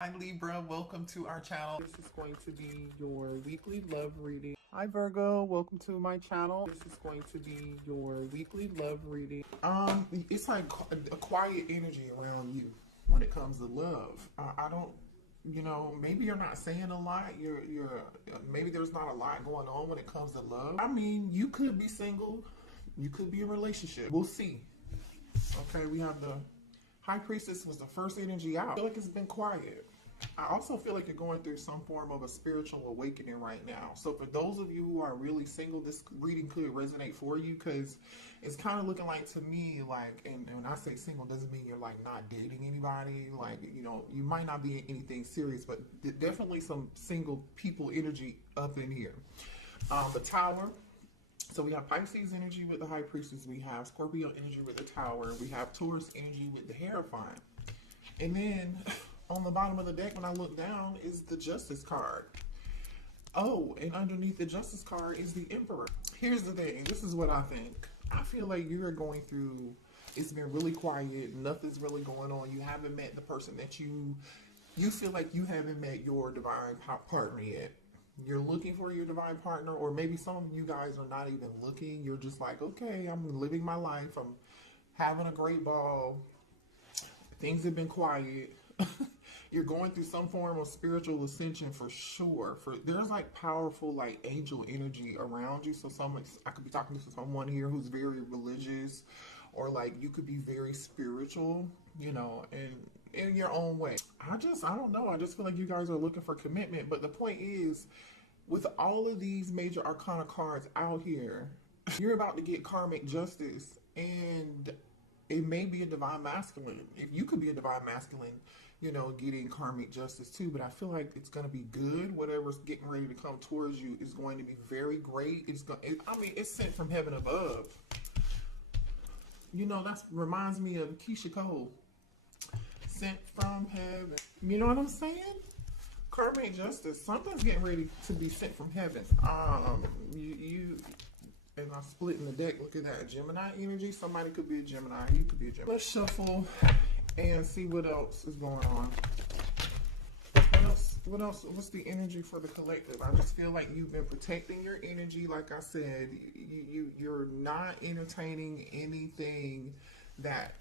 Hi Libra, welcome to our channel. This is going to be your weekly love reading. Hi Virgo, welcome to my channel. This is going to be your weekly love reading. It's like a quiet energy around you when it comes to love. I don't, maybe you're not saying a lot. Maybe there's not a lot going on when it comes to love. I mean, you could be single, you could be in a relationship. We'll see. Okay, we have the High Priestess was the first energy out. I feel like it's been quiet. I also feel like you're going through some form of a spiritual awakening right now. So for those of you who are really single, this reading could resonate for you because it's kind of looking like to me, like, and when I say single, doesn't mean you're like not dating anybody. Like, you might not be in anything serious, but definitely some single people energy up in here. The Tower. So we have Pisces energy with the High Priestess. We have Scorpio energy with the Tower. We have Taurus energy with the Hierophant. And then on the bottom of the deck, when I look down, is the Justice card. Oh, and underneath the Justice card is the Emperor. Here's the thing. This is what I think. I feel like you're going through, it's been really quiet. Nothing's really going on. You haven't met the person that you feel like you haven't met your divine partner yet. You're looking for your divine partner, or maybe some of you guys are not even looking. You're just like, okay, I'm living my life. I'm having a great ball. Things have been quiet. You're going through some form of spiritual ascension for sure. There's like powerful like angel energy around you. So I could be talking to someone here who's very religious, or like you could be very spiritual, and in your own way. I don't know. I just feel like you guys are looking for commitment. But the point is, with all of these major arcana cards out here, you're about to get karmic justice, and it may be a divine masculine. If you could be a divine masculine, getting karmic justice too. But I feel like it's going to be good. Whatever's getting ready to come towards you is going to be very great. It's sent from heaven above. That reminds me of Keisha Cole. Sent from heaven. You know what I'm saying? Karmic justice. Something's getting ready to be sent from heaven. And I'm splitting the deck. Look at that. Gemini energy. Somebody could be a Gemini. You could be a Gemini. Let's shuffle and see what else is going on. What else? What's the energy for the collective? I just feel like you've been protecting your energy. Like I said, you're not entertaining anything that,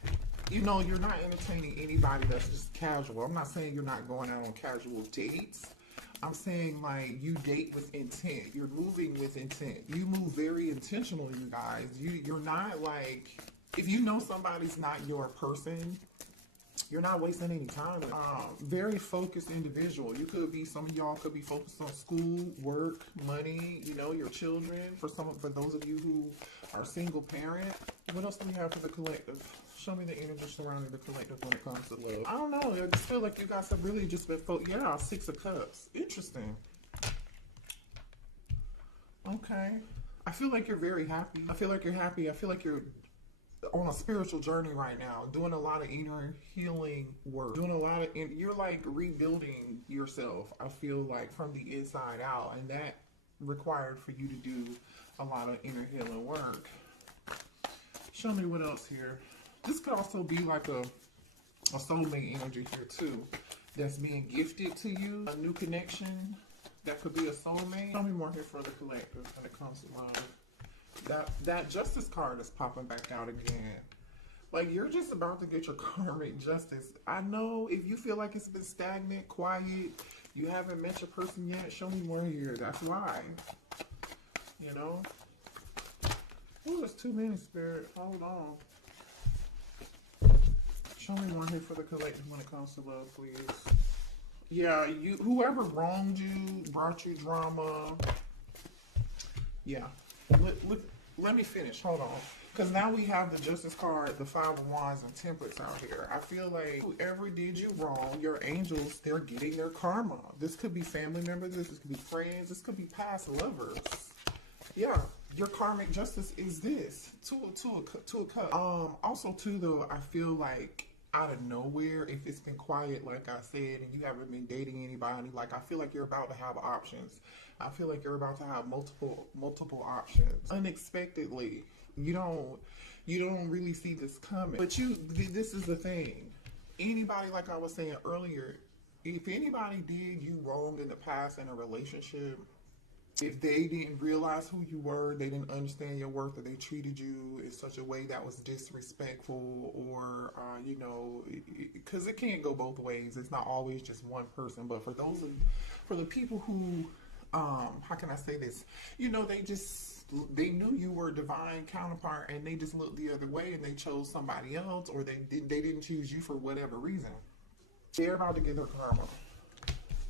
you're not entertaining anybody that's just casual. I'm not saying you're not going out on casual dates. I'm saying like you date with intent. You're moving with intent. You move very intentional, you guys. You're not like, if you know somebody's not your person, you're not wasting any time. Very focused individual. You could be, some of y'all could be focused on school, work, money, your children. For those of you who are single parent. What else do we have for the collective? Show me the energy surrounding the collective when it comes to love. I don't know. I just feel like you guys have really just been yeah, Six of Cups. Interesting. Okay. I feel like you're very happy. I feel like you're happy. I feel like you're on a spiritual journey right now, doing a lot of inner healing work, you're like rebuilding yourself, I feel like, from the inside out, and that required for you to do a lot of inner healing work. Show me what else here. This could also be like a soulmate energy here too, that's being gifted to you, a new connection. That could be a soulmate. Show me more here for the collective when it comes to love. That Justice card is popping back out again. Like, you're just about to get your karmic justice. I know if you feel like it's been stagnant, quiet, you haven't met your person yet, show me more here. That's why. Ooh, there's too many, Spirit. Hold on. Show me more here for the collective when it comes to love, please. Yeah, whoever wronged you, brought you drama. Yeah. Let me finish. Hold on. Because now we have the Justice card, the Five of Wands, and Temperance out here. I feel like whoever did you wrong, your angels, they're getting their karma. This could be family members. This could be friends. This could be past lovers. Yeah. Your karmic justice is this. Two of Cups. Also, too, though, I feel like out of nowhere, if it's been quiet, like I said, and you haven't been dating anybody, like, I feel like you're about to have options. I feel like you're about to have multiple options. Unexpectedly. You don't really see this coming. But this is the thing. Anybody, like I was saying earlier, if anybody did you wrong in the past in a relationship, if they didn't realize who you were, they didn't understand your worth, or they treated you in such a way that was disrespectful, or you know, because it can't go both ways. It's not always just one person. But for the people who, how can I say this? You know, they knew you were a divine counterpart, and they just looked the other way, and they chose somebody else, or they didn't choose you for whatever reason. They're about to get their karma.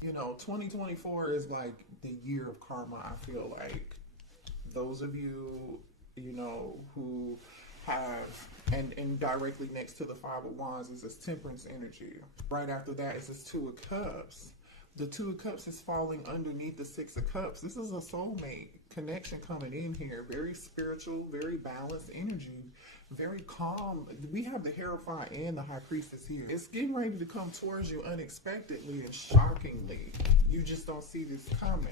You know, 2024 is like the year of karma, I feel like. Those of you, you know, who have, and directly next to the Five of Wands is this Temperance energy. Right after that is this Two of Cups. The Two of Cups is falling underneath the Six of Cups. This is a soulmate connection coming in here. Very spiritual, very balanced energy. Very calm. We have the Hierophant and the High Priestess here. It's getting ready to come towards you unexpectedly and shockingly. You just don't see this coming.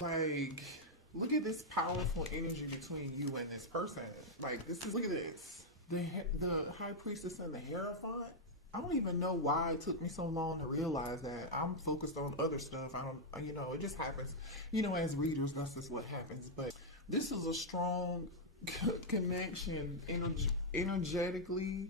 Like, look at this powerful energy between you and this person. Like, this is, look at this. The High Priestess and the Hierophant. I don't even know why it took me so long to realize that. I'm focused on other stuff. I don't, you know, it just happens. You know, as readers, that's just what happens. But this is a strong connection. Energetically,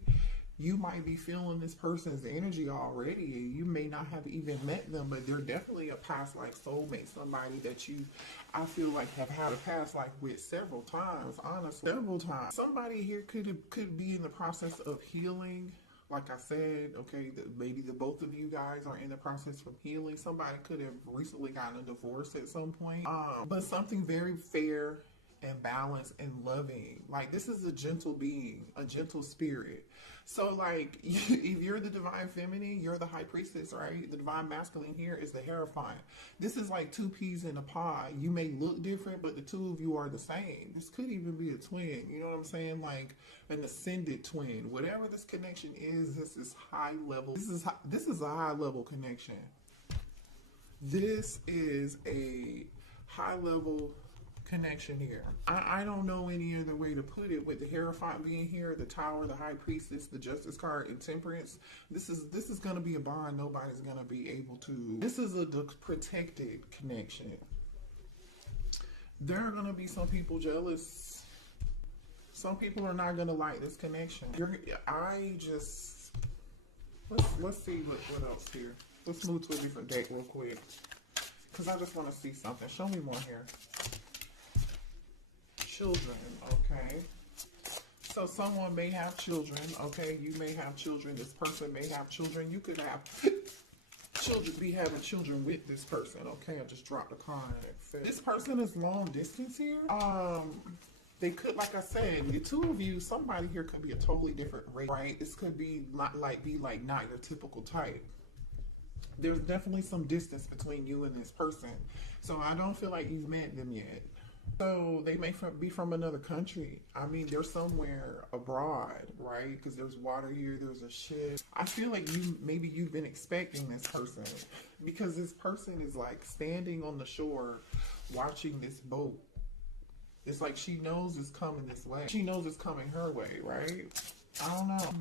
you might be feeling this person's energy already. You may not have even met them, but they're definitely a past life soulmate. Somebody that you, I feel like, have had a past life with several times. Honestly, several times. Somebody here could be in the process of healing. Like I said, okay, maybe the both of you guys are in the process of healing. Somebody could have recently gotten a divorce at some point. But something very fair and balanced and loving. Like, this is a gentle being, a gentle spirit. So, like, if you're the divine feminine, you're the High Priestess, right? The divine masculine here is the Hierophant. This is like two peas in a pod. You may look different, but the two of you are the same. This could even be a twin. You know what I'm saying? Like an ascended twin. Whatever this connection is, this is high level. This is a high level connection. This is a high level connection here. I don't know any other way to put it. With the Hierophant being here, the Tower, the High Priestess, the Justice card, and Temperance, this is going to be a bond nobody's going to be able to. This is a protected connection. There are going to be some people jealous. Some people are not going to like this connection. Let's see what else here. Let's move to a different deck real quick, because I just want to see something. Show me more here. Children, okay. So someone may have children, okay. You may have children. This person may have children. You could have children, be having children with this person, okay. I just dropped a card. This person is long distance here. They could, like I said, the two of you, somebody here could be a totally different race, right? This could be not your typical type. There's definitely some distance between you and this person. So I don't feel like you've met them yet. So they may be from another country. I mean, they're somewhere abroad, right? Because there's water here, there's a ship. I feel like maybe you've been expecting this person, because this person is like standing on the shore watching this boat. It's like she knows it's coming this way. She knows it's coming her way, right? I don't know.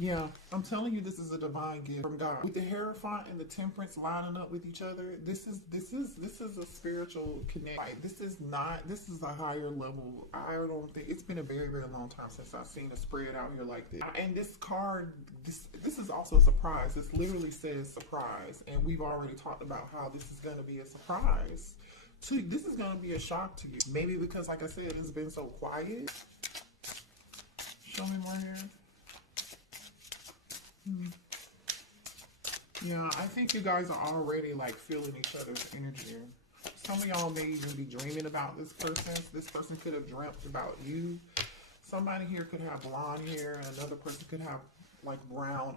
Yeah, I'm telling you, this is a divine gift from God. With the Hierophant and the Temperance lining up with each other, this is a spiritual connection. Like, this is a higher level. I don't think it's been a very, very long time since I've seen a spread out here like this. And this card, this is also a surprise. This literally says surprise, and we've already talked about how this is going to be a surprise. This is going to be a shock to you. Maybe because, like I said, it's been so quiet. Show me more here. Yeah, I think you guys are already like feeling each other's energy. Some of y'all may even be dreaming about this person. This person could have dreamt about you. Somebody here could have blonde hair, and another person could have like brown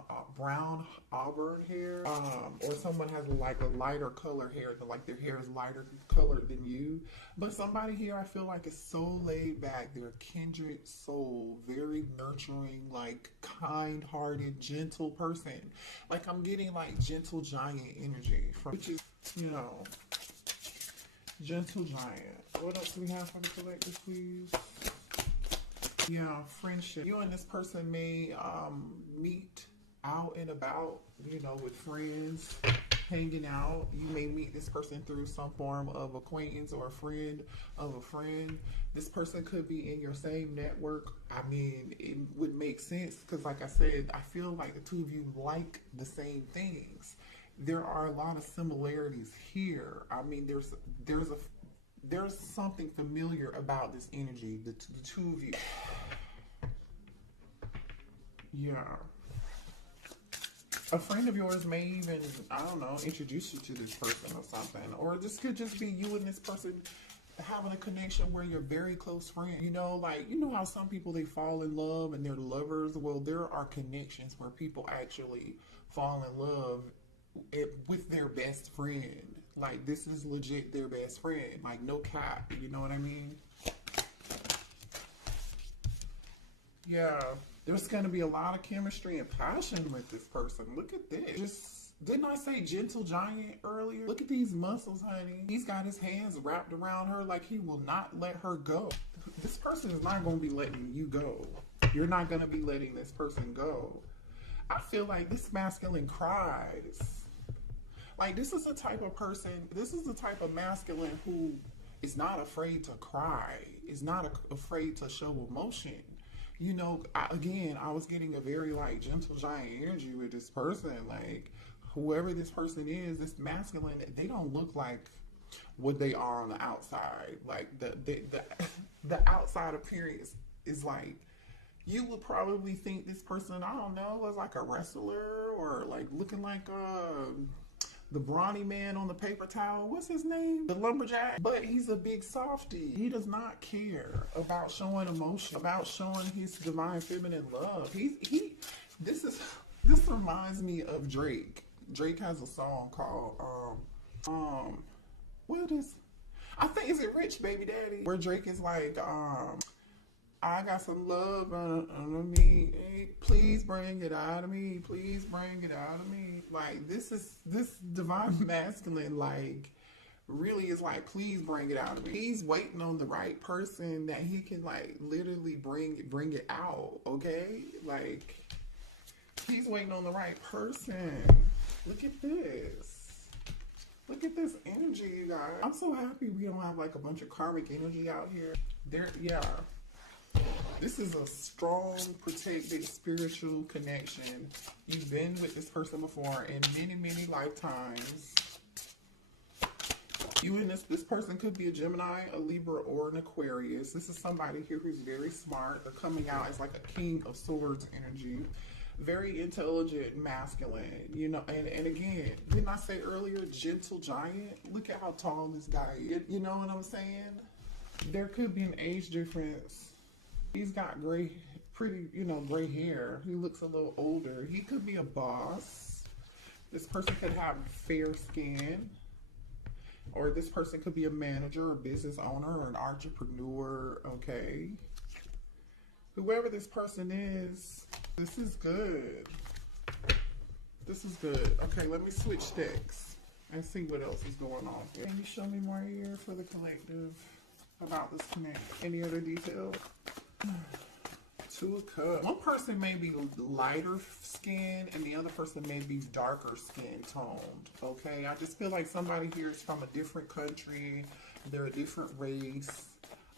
auburn hair, or someone has like a lighter color hair, like their hair is lighter colored than you. But somebody here, I feel like, is so laid back. They're a kindred soul, very nurturing, like kind-hearted, gentle person. Like, I'm getting like gentle giant energy from, which is, you know, gentle giant. What else do we have for the collective, please? Yeah, friendship. You and this person may meet out and about, you know, with friends, hanging out. You may meet this person through some form of acquaintance or a friend of a friend. This person could be in your same network. I mean, it would make sense because, like I said, I feel like the two of you like the same things. There are a lot of similarities here. I mean, there's something familiar about this energy, the two of you. Yeah. A friend of yours may even, I don't know, introduce you to this person or something. Or this could just be you and this person having a connection where you're very close friends. You know, like, you know how some people, they fall in love and they're lovers? Well, there are connections where people actually fall in love with their best friend. Like, this is legit their best friend. Like, no cap. You know what I mean? Yeah. There's going to be a lot of chemistry and passion with this person. Look at this. Didn't I say gentle giant earlier? Look at these muscles, honey. He's got his hands wrapped around her like he will not let her go. This person is not going to be letting you go. You're not going to be letting this person go. I feel like this masculine cries. Like, this is the type of person, this is the type of masculine who is not afraid to cry, is not afraid to show emotion. You know, I was getting a very, like, gentle giant energy with this person. Like, whoever this person is, this masculine, they don't look like what they are on the outside. Like, the outside appearance is like, you would probably think this person, I don't know, was like a wrestler or like looking like the brawny man on the paper towel. What's his name? The lumberjack. But he's a big softie. He does not care about showing emotion, about showing his divine feminine love. This reminds me of Drake. Drake has a song called I think, is it Rich Baby Daddy? Where Drake is like, I got some love under me. Hey, please bring it out of me. Please bring it out of me. Like, this divine masculine, like, really is like, please bring it out of me. He's waiting on the right person that he can, like, literally bring it out, okay? Like, he's waiting on the right person. Look at this. Look at this energy, you guys. I'm so happy we don't have, like, a bunch of karmic energy out here. Yeah. This is a strong, protected, spiritual connection. You've been with this person before in many, many lifetimes. You and this person could be a Gemini, a Libra, or an Aquarius. This is somebody here who's very smart. They're coming out as like a King of Swords energy. Very intelligent, masculine, you know, and again, didn't I say earlier, gentle giant? Look at how tall this guy is. You know what I'm saying? There could be an age difference. He's got gray hair. He looks a little older. He could be a boss. This person could have fair skin. Or this person could be a manager, or business owner, or an entrepreneur, okay? Whoever this person is, this is good. This is good. Okay, let me switch decks and see what else is going on here. Can you show me more here for the collective about this connect? Any other details? Two of Cups. One person may be lighter skin and the other person may be darker skin toned. Okay, I just feel like somebody here is from a different country. They're a different race.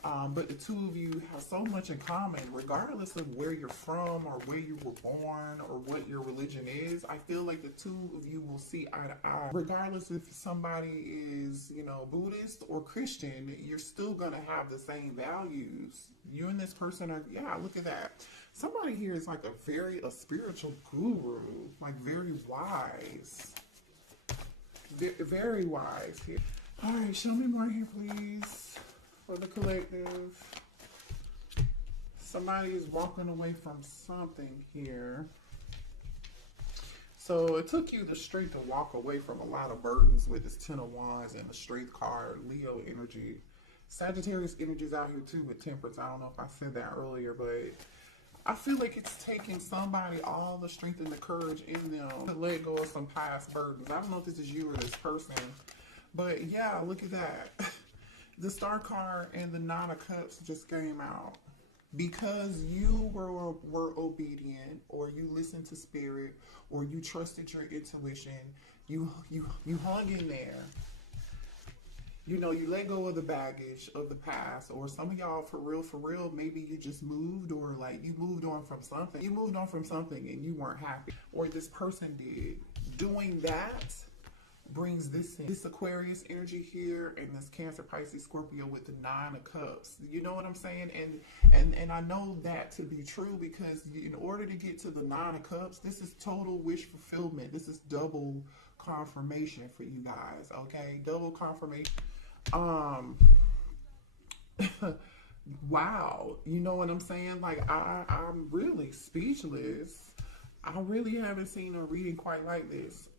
But the two of you have so much in common, regardless of where you're from or where you were born or what your religion is. I feel like the two of you will see eye to eye. Regardless if somebody is, you know, Buddhist or Christian, you're still going to have the same values. You and this person are, yeah, look at that. Somebody here is like a spiritual guru, like very wise. Very wise here. All right, show me more here, please. For the collective, somebody is walking away from something here. So it took you the strength to walk away from a lot of burdens with this Ten of Wands and the Strength card, Leo energy. Sagittarius energy is out here too with Temperance. I don't know if I said that earlier, but I feel like it's taking somebody all the strength and the courage in them to let go of some past burdens. I don't know if this is you or this person, but yeah, look at that. The Star card and the Nine of Cups just came out. because you were obedient, or you listened to spirit, or you trusted your intuition, you hung in there. You know, you let go of the baggage of the past. Or some of y'all, for real, maybe you just moved, or like you moved on from something. You moved on from something and you weren't happy, or this person did. Doing that brings this Aquarius energy here, and this Cancer, Pisces, Scorpio with the 9 of Cups. You know what I'm saying? And I know that to be true, because in order to get to the 9 of Cups, this is total wish fulfillment. This is double confirmation for you guys, okay? Double confirmation. Wow, you know what I'm saying? Like, I'm really speechless. I really haven't seen a reading quite like this.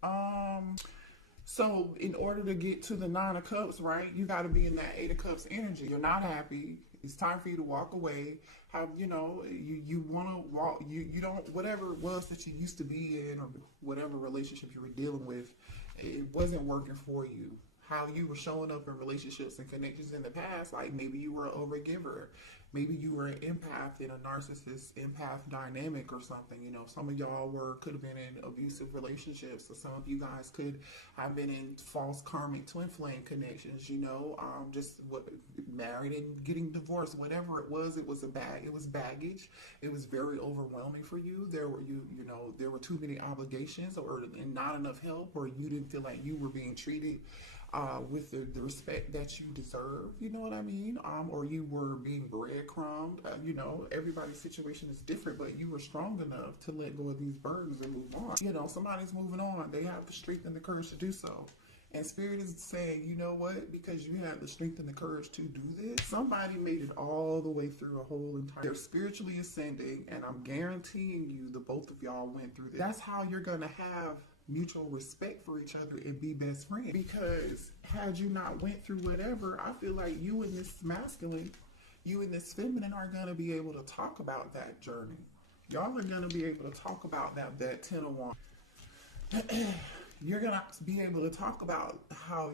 So in order to get to the 9 of Cups, right, you got to be in that 8 of Cups energy. You're not happy. It's time for you to walk away. How, you know, you want to walk, you don't, whatever it was that you used to be in, or whatever relationship you were dealing with, it wasn't working for you. How you were showing up in relationships and connections in the past, like maybe you were an overgiver, maybe you were an empath in a narcissist empath dynamic or something. You know, some of y'all could have been in abusive relationships, or some of you guys could have been in false karmic twin flame connections. You know, just married and getting divorced, whatever it was baggage. It was very overwhelming for you. There were too many obligations, or not enough help, or you didn't feel like you were being treated with the respect that you deserve, you know what I mean? Or you were being breadcrumbed. You know, everybody's situation is different, but you were strong enough to let go of these burdens and move on. You know, somebody's moving on. They have the strength and the courage to do so. And Spirit is saying, you know what? Because you had the strength and the courage to do this, somebody made it all the way through a whole entire... They're spiritually ascending, and I'm guaranteeing you the both of y'all went through this. That's how you're going to have mutual respect for each other and be best friends. Because had you not went through whatever, I feel like you and this masculine, you and this feminine are going to be able to talk about that journey. Y'all are going to be able to talk about that 10 of Wands. You're going to be able to talk about how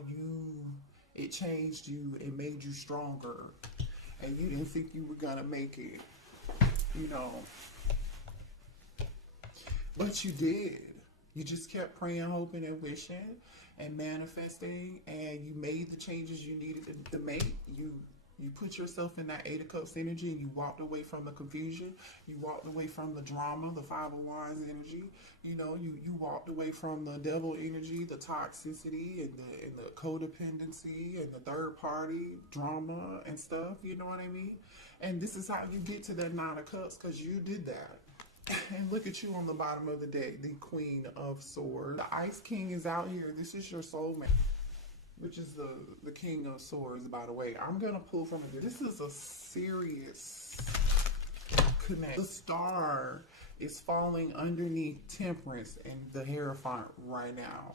it changed you and made you stronger, and you didn't think you were going to make it, you know, but you did. You just kept praying, hoping, and wishing, and manifesting, and you made the changes you needed to make. You put yourself in that 8 of Cups energy, and you walked away from the confusion. You walked away from the drama, the 5 of Wands energy. You know, you walked away from the devil energy, the toxicity, and the codependency, and the third party drama and stuff. You know what I mean? And this is how you get to that 9 of Cups, because you did that. And look at you on the bottom of the deck, the Queen of Swords. The Ice King is out here. This is your soulmate, which is the King of Swords, by the way. I'm going to pull from it. This is a serious connect. The star is falling underneath Temperance and the Hierophant right now.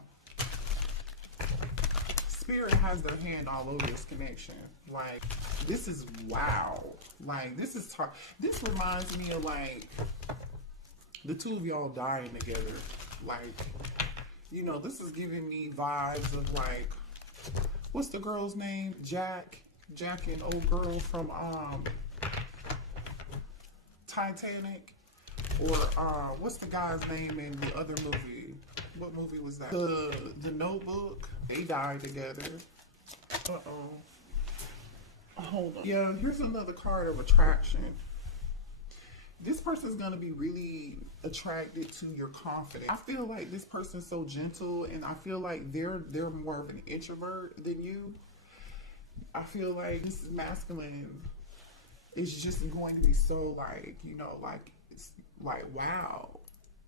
Spirit has their hand all over this connection. Like, this is wow. Like, this reminds me of, like, the two of y'all dying together. Like, you know, this is giving me vibes of, like, what's the girl's name? Jack and old girl from Titanic. Or what's the guy's name in the other movie? What movie was that? The Notebook. They died together. Hold on. Yeah, here's another card of attraction. This person's going to be really attracted to your confidence. I feel like this person's so gentle, and I feel like they're more of an introvert than you. I feel like this masculine is just going to be so, like, you know, like, it's like, wow.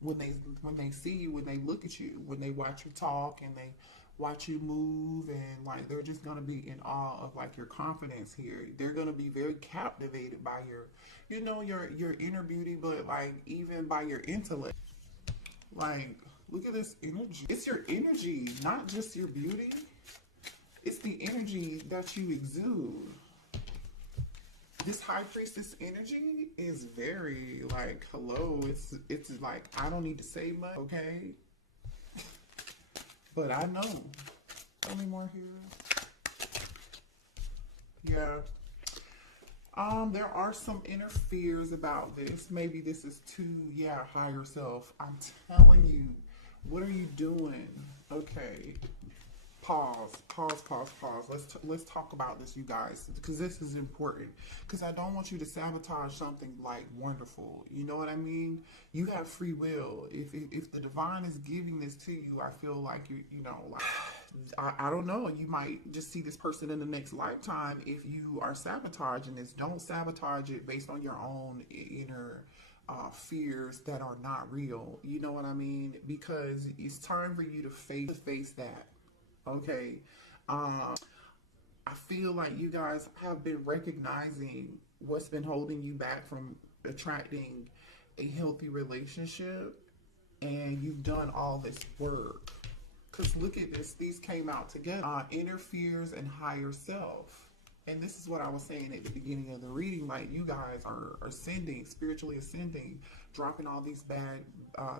When they see you, when they look at you, when they watch you talk, and they watch you move, and like, they're just going to be in awe of, like, your confidence here. They're going to be very captivated by your, you know, your inner beauty, but like, even by your intellect. Like, look at this energy. It's your energy, not just your beauty. It's the energy that you exude. This High Priestess energy is very, like, hello. It's like, I don't need to say much, okay? But I know. Tell me more here. Yeah. There are some inner fears about this. Maybe this is too, yeah, higher self. I'm telling you, what are you doing? Okay. Pause. Let's talk about this, you guys, because this is important. Because I don't want you to sabotage something like wonderful. You know what I mean? You have free will. If the divine is giving this to you, I feel like you know, like I don't know. You might just see this person in the next lifetime if you are sabotaging this. Don't sabotage it based on your own inner fears that are not real. You know what I mean? Because it's time for you to face that. Okay. I feel like you guys have been recognizing what's been holding you back from attracting a healthy relationship, and you've done all this work. Because look at this, these came out together. Inner fears and higher self. And this is what I was saying at the beginning of the reading. Like, you guys are ascending, spiritually ascending, dropping all these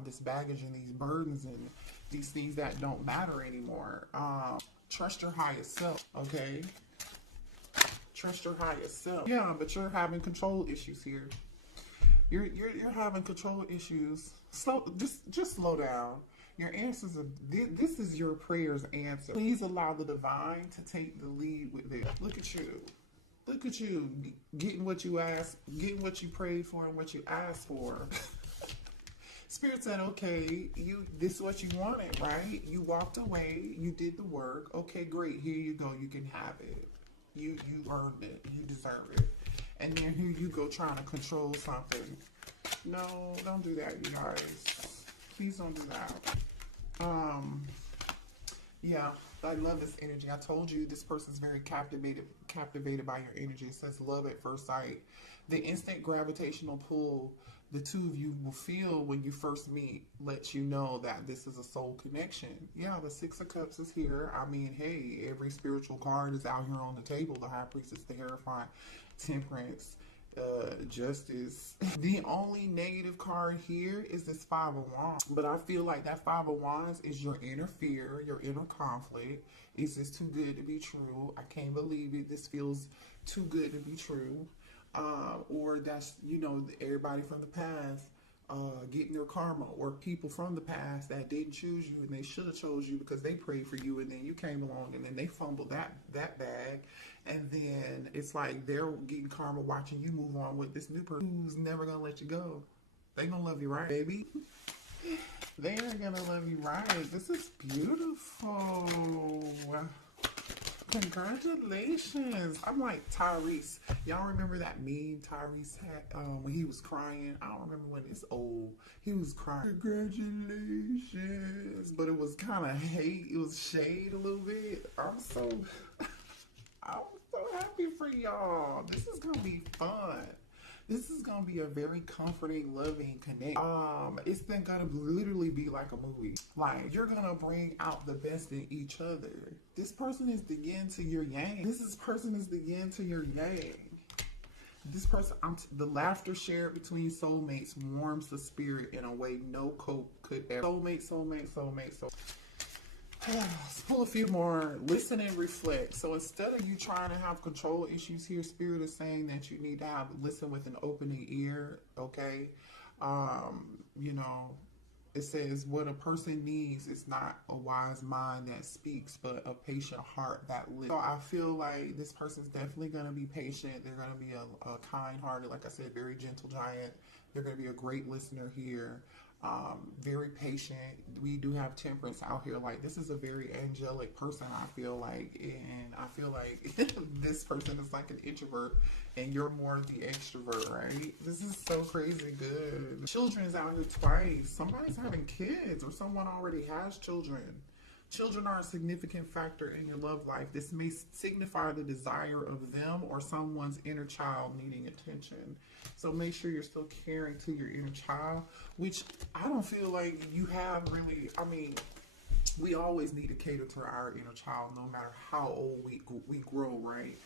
this baggage and these burdens and these things that don't matter anymore. Trust your highest self, okay? Trust your highest self. Yeah, but you're having control issues here. You're having control issues. Just slow down. Your answers are, this is your prayer's answer. Please allow the divine to take the lead with it. Look at you. Look at you getting what you asked, getting what you prayed for and what you asked for. Spirit said, okay, this is what you wanted, right? You walked away, you did the work. Okay, great. Here you go. You can have it. You earned it. You deserve it. And then here you go trying to control something. No, don't do that, you guys. Please don't do that. Yeah, I love this energy. I told you this person's very captivated by your energy. It says love at first sight. The instant gravitational pull the two of you will feel when you first meet lets you know that this is a soul connection. Yeah, the Six of Cups is here. I mean, hey, every spiritual card is out here on the table. The High Priestess, the Hierophant, Temperance, Justice. The only negative card here is this Five of Wands. But I feel like that Five of Wands is your inner fear, your inner conflict. Is this too good to be true? I can't believe it. This feels too good to be true. Or that's, you know, everybody from the past getting their karma, or people from the past that didn't choose you and they should have chose you because they prayed for you and then you came along and then they fumbled that bag, and then it's like they're getting karma watching you move on with this new person who's never gonna let you go. They gonna love you right, baby. They are gonna love you right. This is beautiful. Congratulations. I'm like Tyrese. Y'all remember that meme Tyrese had when he was crying? I don't remember when it's old. He was crying. Congratulations. But it was kind of hate. It was shade a little bit. I'm so happy for y'all. This is going to be fun. This is going to be a very comforting, loving connection. It's then going to literally be like a movie. Like, you're going to bring out the best in each other. This person is the yin to your yang. This person is the yin to your yang. This person, the laughter shared between soulmates warms the spirit in a way no cope could ever. Soulmate. Let's pull a few more. Listen and reflect. So instead of you trying to have control issues here, Spirit is saying that you need to listen with an opening ear, okay? You know, it says what a person needs is not a wise mind that speaks, but a patient heart that listens. So I feel like this person's definitely going to be patient. They're going to be a kind-hearted, like I said, very gentle giant. They're going to be a great listener here. Very patient. We do have Temperance out here. Like, this is a very angelic person, I feel like, and I feel like this person is like an introvert and you're more the extrovert, right? This is so crazy good. Children's out here twice. Somebody's having kids, or someone already has children. Children are a significant factor in your love life. This may signify the desire of them or someone's inner child needing attention. So make sure you're still caring to your inner child, which I don't feel like you have really. I mean, we always need to cater to our inner child no matter how old we grow, right?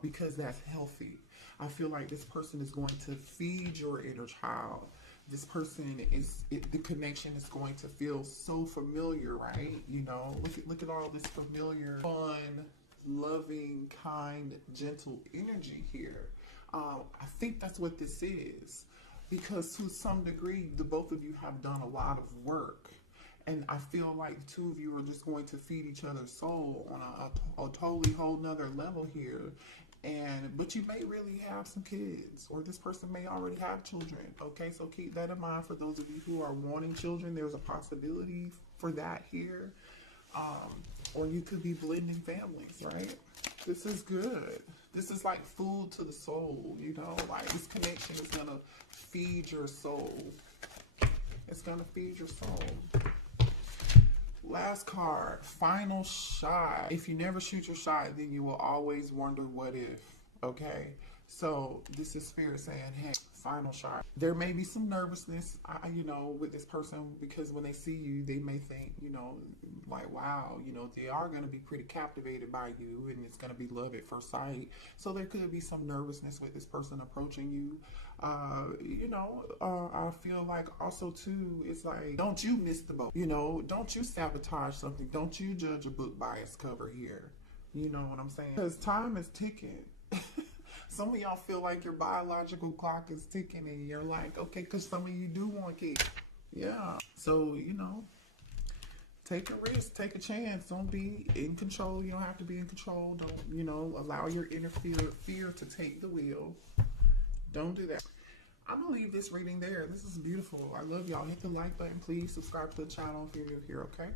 Because that's healthy. I feel like this person is going to feed your inner child. This person the connection is going to feel so familiar, right? You know, look at all this familiar, fun, loving, kind, gentle energy here. I think that's what this is, because to some degree, the both of you have done a lot of work. And I feel like the two of you are just going to feed each other's soul on a totally whole nother level here. But you may really have some kids, or this person may already have children. Okay, so keep that in mind for those of you who are wanting children. There's a possibility for that here. Or you could be blending families, right? This is good. This is like food to the soul, you know, like this connection is gonna feed your soul. It's gonna feed your soul. Last card, final shot. If you never shoot your shot, then you will always wonder what if, okay? So this is Spirit saying, hey, final shot. There may be some nervousness, you know, with this person, because when they see you, they may think, you know, like, wow, you know, they are going to be pretty captivated by you, and it's going to be love at first sight. So there could be some nervousness with this person approaching you. You know, I feel like also too, it's like, don't you miss the boat, you know, don't you sabotage something, don't you judge a book by its cover here, you know what I'm saying? Because time is ticking. Some of y'all feel like your biological clock is ticking, and you're like, okay, because some of you do want kids. Yeah, so, you know, take a risk, take a chance. Don't be in control. You don't have to be in control. Don't, you know, allow your inner fear to take the wheel. Don't do that. I'm going to leave this reading there. This is beautiful. I love y'all. Hit the like button, please. Subscribe to the channel if you're new here, okay?